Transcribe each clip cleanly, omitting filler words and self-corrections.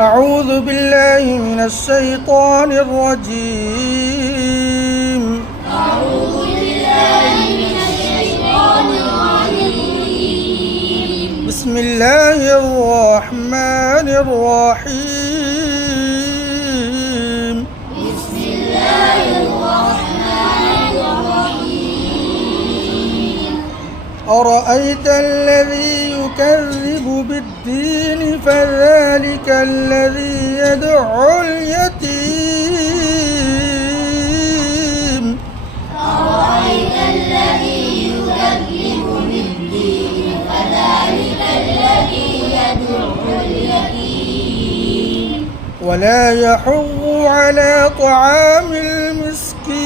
أعوذ بالله من الشيطان الرجيم. أعوذ بالله من الشيطان الرجيم. بسم الله الرحمن الرحيم. بسم الله الرحمن الرحيم. أرأيت الذي يكذب بالدين فذلك الذي يدعو اليتيم. أرأيت الذي يكذب بالدين فذلك الذي يدعو اليتيم ولا يحض على طعام المسكين.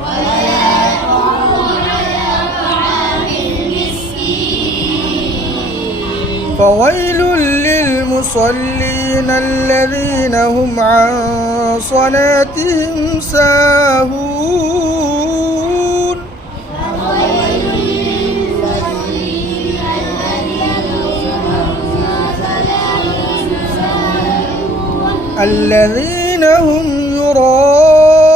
ولا يحض على طعام المسكين. فويل للمصلين الذين هم عن صلاتهم ساهون. فويل للمصلين الذين هم عن صلاتهم ساهون. الذين هم يراءون.